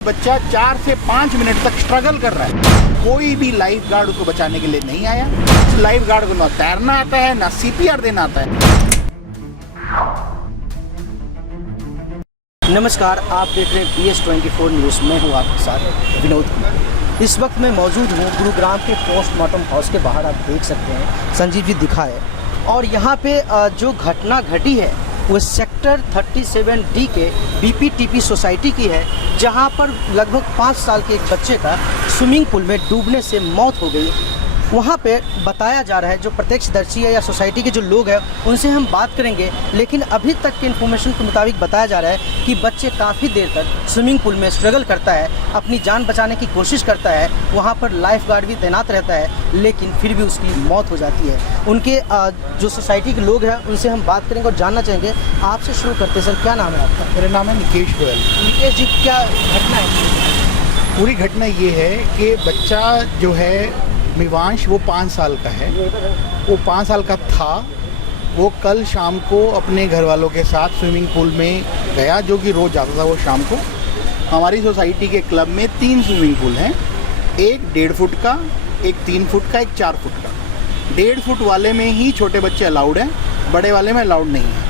बच्चा 4 से 5 मिनट तक स्ट्रगल कर रहा है, कोई भी लाइफ गार्ड उसको बचाने के लिए नहीं आया। लाइफ गार्ड को ना तैरना आता है ना सीपीआर देना आता है। नमस्कार, आप देख रहे हैं BS24 न्यूज़ में हूँ आपके साथ विनोद कुमार। इस वक्त मैं मौजूद हूँ गुरुग्राम के पोस्टमार्टम हाउस के बाहर। आप देख सकते हैं संजीव जी दिखा है, और यहाँ पे जो घटना घटी है वो सेक्टर 37D के BPTP सोसाइटी की है, जहाँ पर लगभग 5 साल के एक बच्चे का स्विमिंग पूल में डूबने से मौत हो गई। वहाँ पे बताया जा रहा है, जो प्रत्यक्षदर्शी है या सोसाइटी के जो लोग हैं उनसे हम बात करेंगे, लेकिन अभी तक के इन्फॉर्मेशन के मुताबिक बताया जा रहा है कि बच्चे काफ़ी देर तक स्विमिंग पूल में स्ट्रगल करता है, अपनी जान बचाने की कोशिश करता है। वहाँ पर लाइफ गार्ड भी तैनात रहता है, लेकिन फिर भी उसकी मौत हो जाती है। उनके जो सोसाइटी के लोग हैं उनसे हम बात करेंगे और जानना चाहेंगे। आपसे शुरू करते सर, क्या नाम है आपका? मेरा नाम है निकेश गोयल। निकेश जी, क्या घटना है? पूरी घटना ये है कि बच्चा जो है मिवांश, वो 5 साल का है। वो 5 साल का था। वो कल शाम को अपने घर वालों के साथ स्विमिंग पूल में गया, जो कि रोज़ जाता था वो शाम को। हमारी सोसाइटी के क्लब में 3 स्विमिंग पूल हैं, एक 1.5 फुट का, एक 3 फुट का, एक 4 फुट का। 1.5 फुट वाले में ही छोटे बच्चे अलाउड हैं, बड़े वाले में अलाउड नहीं है।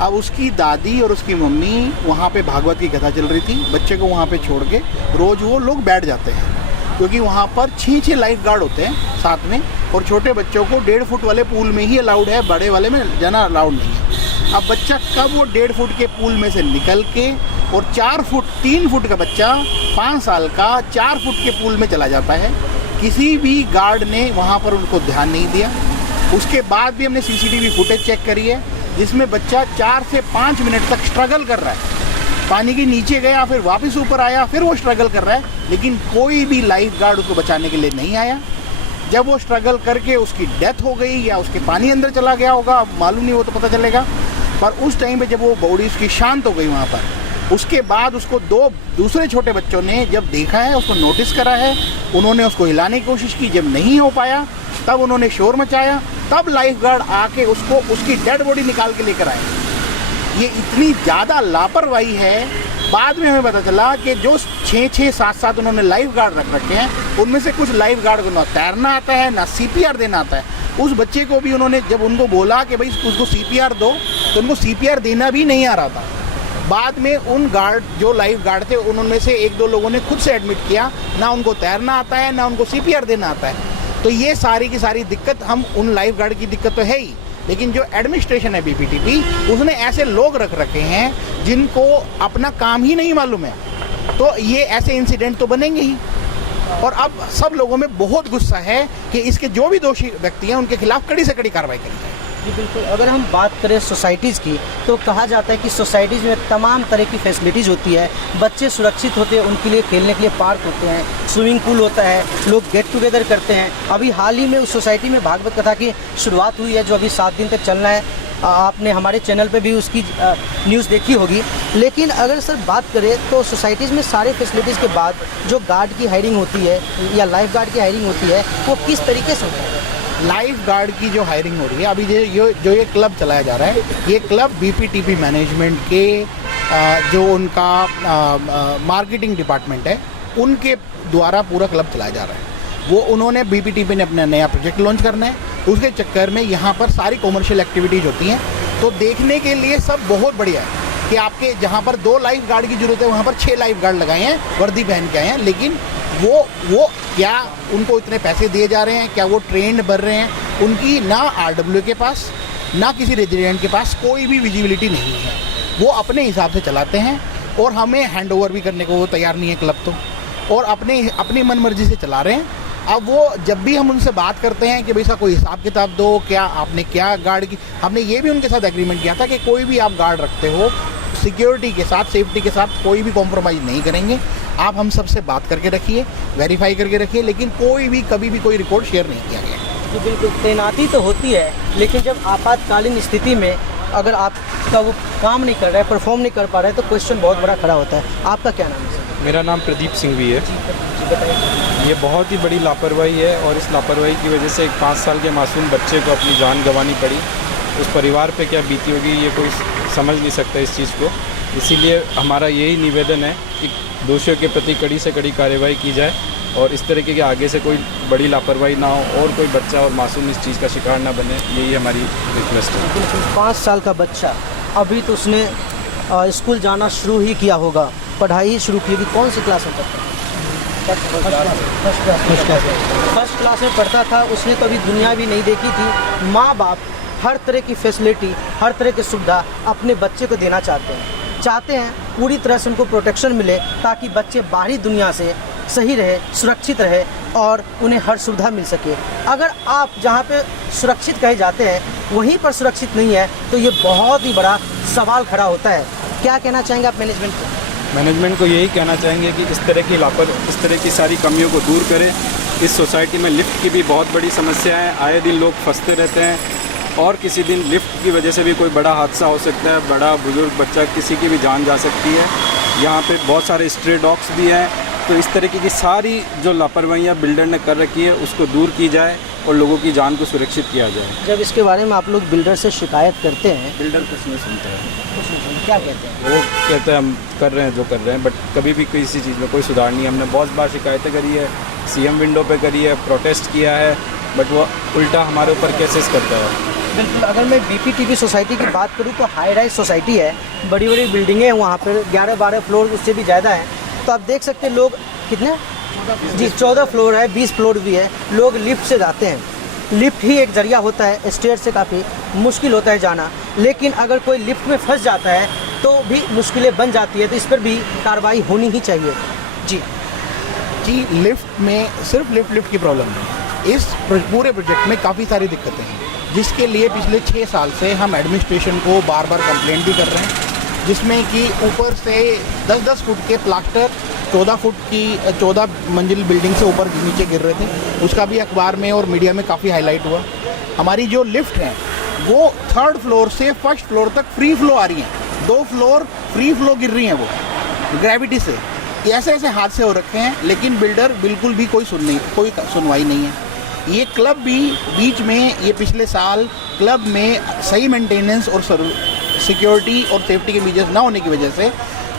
अब उसकी दादी और उसकी मम्मी वहाँ पे भागवत की कथा चल रही थी, बच्चे को वहाँ पे छोड़ के रोज़ वो लोग बैठ जाते हैं, क्योंकि वहाँ पर 6 लाइफ गार्ड होते हैं साथ में, और छोटे बच्चों को 1.5 फुट वाले पूल में ही अलाउड है, बड़े वाले में जाना अलाउड नहीं है। अब बच्चा कब वो 1.5 फुट के पूल में से निकल के और 3 फुट का बच्चा 5 साल का 4 फुट के पूल में चला जाता है, किसी भी गार्ड ने वहाँ पर उनको ध्यान नहीं दिया। उसके बाद भी हमने CCTV फुटेज चेक करी है, जिसमें बच्चा 4 से 5 मिनट तक स्ट्रगल कर रहा है, पानी के नीचे गया, फिर वापस ऊपर आया, फिर वो स्ट्रगल कर रहा है, लेकिन कोई भी लाइफ गार्ड उसको बचाने के लिए नहीं आया। जब वो स्ट्रगल करके उसकी डेथ हो गई या उसके पानी अंदर चला गया होगा, मालूम नहीं, वो तो पता चलेगा। पर उस टाइम पे जब वो बॉडी उसकी शांत हो गई वहाँ पर, उसके बाद उसको 2 दूसरे छोटे बच्चों ने जब देखा है, उसको नोटिस करा है, उन्होंने उसको हिलाने की कोशिश की। जब नहीं हो पाया तब उन्होंने शोर मचाया, तब लाइफ गार्ड आके उसको उसकी डेड बॉडी निकाल के लेकर आए। ये इतनी ज़्यादा लापरवाही है। बाद में हमें पता चला कि जो 6 7 उन्होंने लाइफ गार्ड रख रखे हैं, उनमें से कुछ लाइफ गार्ड को ना तैरना आता है ना CPR देना आता है। उस बच्चे को भी उन्होंने, जब उनको बोला कि भाई उसको CPR दो, तो उनको CPR देना भी नहीं आ रहा था। बाद में उन गार्ड, जो लाइफ गार्ड थे, उनमें से 1-2 लोगों ने खुद से एडमिट किया, ना उनको तैरना आता है ना उनको CPR देना आता है। तो ये सारी की सारी दिक्कत, हम उन लाइफ गार्ड की दिक्कत तो है ही, लेकिन जो एडमिनिस्ट्रेशन है BPTP, उसने ऐसे लोग रख रखे हैं जिनको अपना काम ही नहीं मालूम है, तो ये ऐसे इंसिडेंट तो बनेंगे ही। और अब सब लोगों में बहुत गुस्सा है कि इसके जो भी दोषी व्यक्ति हैं उनके खिलाफ कड़ी से कड़ी कार्रवाई करी जाए। जी बिल्कुल। अगर हम बात करें सोसाइटीज़ की, तो कहा जाता है कि सोसाइटीज़ में तमाम तरह की फैसिलिटीज़ होती है, बच्चे सुरक्षित होते हैं, उनके लिए खेलने के लिए पार्क होते हैं, स्विमिंग पूल होता है, लोग गेट टुगेदर करते हैं। अभी हाल ही में उस सोसाइटी में भागवत कथा की शुरुआत हुई है, जो अभी 7 दिन तक चलना है। आपने हमारे चैनल पे भी उसकी न्यूज़ देखी होगी। लेकिन अगर सर बात करें तो सोसाइटीज़ में सारे फैसिलिटीज़ के बाद जो गार्ड की हायरिंग होती है या लाइफ गार्ड की हायरिंग होती है, वो किस तरीके से होता है? लाइफ गार्ड की जो हायरिंग हो रही है अभी, जो ये क्लब चलाया जा रहा है, ये क्लब BPTP मैनेजमेंट के जो उनका मार्केटिंग डिपार्टमेंट है, उनके द्वारा पूरा क्लब चलाया जा रहा है। वो उन्होंने BPTP ने अपना नया प्रोजेक्ट लॉन्च करना है, उसके चक्कर में यहाँ पर सारी कॉमर्शियल एक्टिविटीज़ होती हैं। तो देखने के लिए सब बहुत बढ़िया है कि आपके जहाँ पर 2 लाइफ गार्ड की ज़रूरत है, वहाँ पर 6 लाइफ गार्ड लगाए हैं, वर्दी पहन के आए हैं। लेकिन वो क्या उनको इतने पैसे दिए जा रहे हैं, क्या वो ट्रेंड भर रहे हैं? उनकी ना RW के पास ना किसी रेजिडेंट के पास कोई भी विजिबिलिटी नहीं है। वो अपने हिसाब से चलाते हैं और हमें हैंड ओवर भी करने को वो तैयार नहीं है क्लब तो, और अपनी मन मर्जी से चला रहे हैं। अब वो जब भी हम उनसे बात करते हैं कि भाई साहब कोई हिसाब किताब दो, क्या आपने क्या गार्ड की, हमने ये भी उनके साथ एग्रीमेंट किया था कि कोई भी आप गार्ड रखते हो, सिक्योरिटी के साथ, सेफ्टी के साथ कोई भी कॉम्प्रोमाइज़ नहीं करेंगे। आप हम सबसे बात करके रखिए, वेरीफाई करके रखिए, लेकिन कोई भी कभी भी कोई रिकॉर्ड शेयर नहीं किया गया। जी बिल्कुल। तैनाती तो होती है, लेकिन जब आपातकालीन स्थिति में अगर आपका वो काम नहीं कर रहा है, परफॉर्म नहीं कर पा रहा है, तो क्वेश्चन बहुत बड़ा खड़ा होता है। आपका क्या नाम है सर? मेरा नाम प्रदीप सिंह भी है। बताइए। ये बहुत ही बड़ी लापरवाही है, और इस लापरवाही की वजह से एक 5 साल के मासूम बच्चे को अपनी जान गंवानी पड़ी। उस परिवार पे क्या बीती होगी, ये कोई समझ नहीं सकता इस चीज़ को। इसीलिए हमारा यही निवेदन है कि दोषियों के प्रति कड़ी से कड़ी कार्रवाई की जाए और इस तरीके के आगे से कोई बड़ी लापरवाही ना हो और कोई बच्चा और मासूम इस चीज़ का शिकार ना बने, यही हमारी रिक्वेस्ट है। 5 साल का बच्चा, अभी तो उसने स्कूल जाना शुरू ही किया होगा, पढ़ाई ही शुरू की होगी। कौन सी क्लास में पढ़ता है? फर्स्ट क्लास में पढ़ता था। उसने कभी दुनिया भी नहीं देखी थी। माँ बाप हर तरह की फैसिलिटी, हर तरह की सुविधा अपने बच्चे को देना चाहते हैं पूरी तरह से उनको प्रोटेक्शन मिले, ताकि बच्चे बाहरी दुनिया से सही रहे, सुरक्षित रहे और उन्हें हर सुविधा मिल सके। अगर आप जहाँ पे सुरक्षित कहे जाते हैं वहीं पर सुरक्षित नहीं है तो ये बहुत ही बड़ा सवाल खड़ा होता है। क्या कहना चाहेंगे आप मैनेजमेंट को? मैनेजमेंट को यही कहना चाहेंगे कि इस तरह की सारी कमियों को दूर करें। इस सोसाइटी में लिफ्ट की भी बहुत बड़ी समस्या है, आए दिन लोग फंसते रहते हैं और किसी दिन लिफ्ट की वजह से भी कोई बड़ा हादसा हो सकता है, बड़ा बुजुर्ग बच्चा किसी की भी जान जा सकती है। यहाँ पे बहुत सारे स्ट्रे डॉग्स भी हैं, तो इस तरीके की सारी जो लापरवाहियाँ बिल्डर ने कर रखी है उसको दूर की जाए और लोगों की जान को सुरक्षित किया जाए। जब इसके बारे में आप लोग बिल्डर से शिकायत करते हैं, बिल्डर कुछ नहीं सुनते हैं, क्या कहते हैं? वो कहते हैं हम कर रहे हैं जो कर रहे हैं, बट कभी भी किसी चीज़ में कोई सुधार नहीं है। हमने बहुत बार शिकायतें करी है, सीएम विंडो पे करी है, प्रोटेस्ट किया है, बट वो उल्टा हमारे ऊपर केसेस करता है। बिल्कुल, अगर मैं बीपीटीवी सोसाइटी की बात करूं तो हाई राइज सोसाइटी है, बड़ी बड़ी बिल्डिंगें हैं वहाँ पर, 11-12 फ्लोर उससे भी ज़्यादा है। तो आप देख सकते हैं लोग कितने जी 14 फ्लोर है, 20 फ्लोर भी है। लोग लिफ्ट से जाते हैं, लिफ्ट ही एक जरिया होता है, स्टेयर से काफ़ी मुश्किल होता है जाना। लेकिन अगर कोई लिफ्ट में फंस जाता है तो भी मुश्किलें बन जाती है, तो इस पर भी कार्रवाई होनी ही चाहिए। जी लिफ्ट में सिर्फ लिफ्ट की प्रॉब्लम नहीं, इस पूरे प्रोजेक्ट में काफ़ी सारी दिक्कतें हैं, जिसके लिए पिछले 6 साल से हम एडमिनिस्ट्रेशन को बार बार कंप्लेंट भी कर रहे हैं, जिसमें कि ऊपर से 10-10 फुट के प्लास्टर 14 मंजिल बिल्डिंग से ऊपर नीचे गिर रहे थे। उसका भी अखबार में और मीडिया में काफ़ी हाईलाइट हुआ। हमारी जो लिफ्ट है वो 3rd फ्लोर से 1st फ्लोर तक फ्री फ्लो आ रही हैं, 2 फ्लोर फ्री फ्लो गिर रही हैं वो ग्रेविटी से। ऐसे ऐसे हादसे हो रखे हैं, लेकिन बिल्डर बिल्कुल भी कोई सुनवाई नहीं है। ये क्लब भी बीच में, ये पिछले साल क्लब में सही मेंटेनेंस और सिक्योरिटी और सेफ्टी के मेजर्स ना होने की वजह से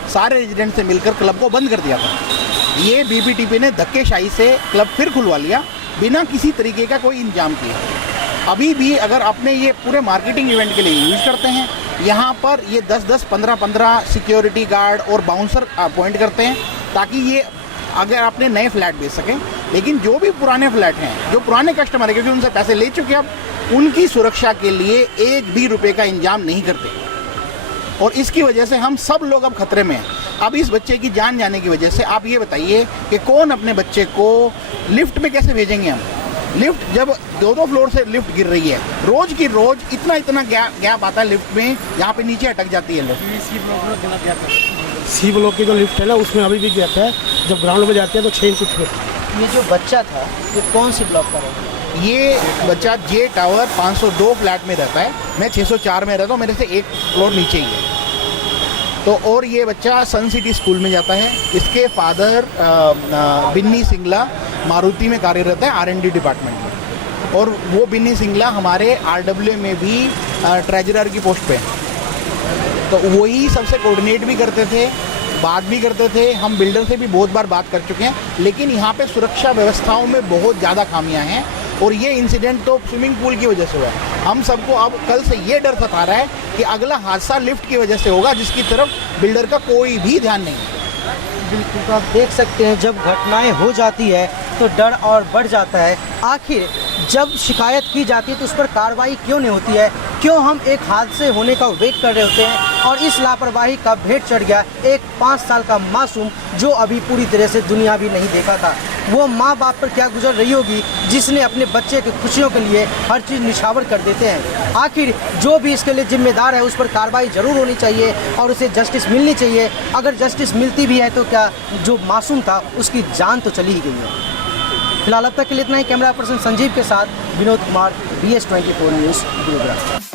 सारे रेजिडेंट से मिलकर क्लब को बंद कर दिया था। ये बीपीटीपी ने धक्केशाही से क्लब फिर खुलवा लिया बिना किसी तरीके का कोई इंतजाम किए। अभी भी अगर अपने ये पूरे मार्केटिंग इवेंट के लिए यूज़ करते हैं, यहाँ पर ये 10-10, 15-15 सिक्योरिटी गार्ड और बाउंसर अपॉइंट करते हैं, ताकि ये अगर अपने नए फ्लैट बेच सकें। लेकिन जो भी पुराने फ्लैट हैं, जो पुराने कस्टमर हैं, क्योंकि उनसे पैसे ले चुके, अब उनकी सुरक्षा के लिए 1 भी रुपये का इंतजाम नहीं करते, और इसकी वजह से हम सब लोग अब खतरे में हैं। अब इस बच्चे की जान जाने की वजह से आप ये बताइए कि कौन अपने बच्चे को लिफ्ट में कैसे भेजेंगे हम? लिफ्ट जब 2-2 फ्लोर से लिफ्ट गिर रही है, रोज़ की रोज़ इतना गैप आता है लिफ्ट में, यहाँ पे नीचे अटक जाती है लिफ्ट। सी ब्लॉक की जो लिफ्ट है ना, उसमें अभी भी गैप है। जब ग्राउंड में जाते हैं तो 6 इंच उठ गए। ये जो बच्चा था ये कौन सी ब्लॉक का है? ये बच्चा जे टावर 502 फ्लैट में रहता है, मैं 604 में रहता हूँ, मेरे से 1 फ्लोर नीचे ही है। तो और ये बच्चा सन सिटी स्कूल में जाता है। इसके फादर बिन्नी सिंगला मारुति में कार्यरत है, R&D डिपार्टमेंट में, और वो बिन्नी सिंगला हमारे RWA में भी ट्रेजरर की पोस्ट पे है। तो वही सबसे कोऑर्डिनेट भी करते थे, बात भी करते थे। हम बिल्डर से भी बहुत बार बात कर चुके हैं, लेकिन यहाँ पे सुरक्षा व्यवस्थाओं में बहुत ज़्यादा खामियां हैं, और ये इंसिडेंट तो स्विमिंग पूल की वजह से हुआ है। हम सबको अब कल से ये डर सता रहा है कि अगला हादसा लिफ्ट की वजह से होगा, जिसकी तरफ बिल्डर का कोई भी ध्यान नहीं है। बिल्कुल, तो आप देख सकते हैं जब घटनाएं हो जाती है तो डर और बढ़ जाता है। आखिर जब शिकायत की जाती है तो उस पर कार्रवाई क्यों नहीं होती है? क्यों हम एक हादसे होने का वेट कर रहे होते हैं और इस लापरवाही का भेंट चढ़ गया एक 5 साल का मासूम जो अभी पूरी तरह से दुनिया भी नहीं देखा था। वो माँ बाप पर क्या गुजर रही होगी जिसने अपने बच्चे की खुशियों के लिए हर चीज़ निछावर कर देते हैं। आखिर जो भी इसके लिए जिम्मेदार है उस पर कार्रवाई ज़रूर होनी चाहिए और उसे जस्टिस मिलनी चाहिए। अगर जस्टिस मिलती भी है तो क्या जो मासूम था उसकी जान तो चली ही गई है। फिलहाल अब तक के लिए इतना ही। कैमरा पर्सन संजीव के साथ विनोद कुमार, BS24 न्यूज़, गुरुग्राम।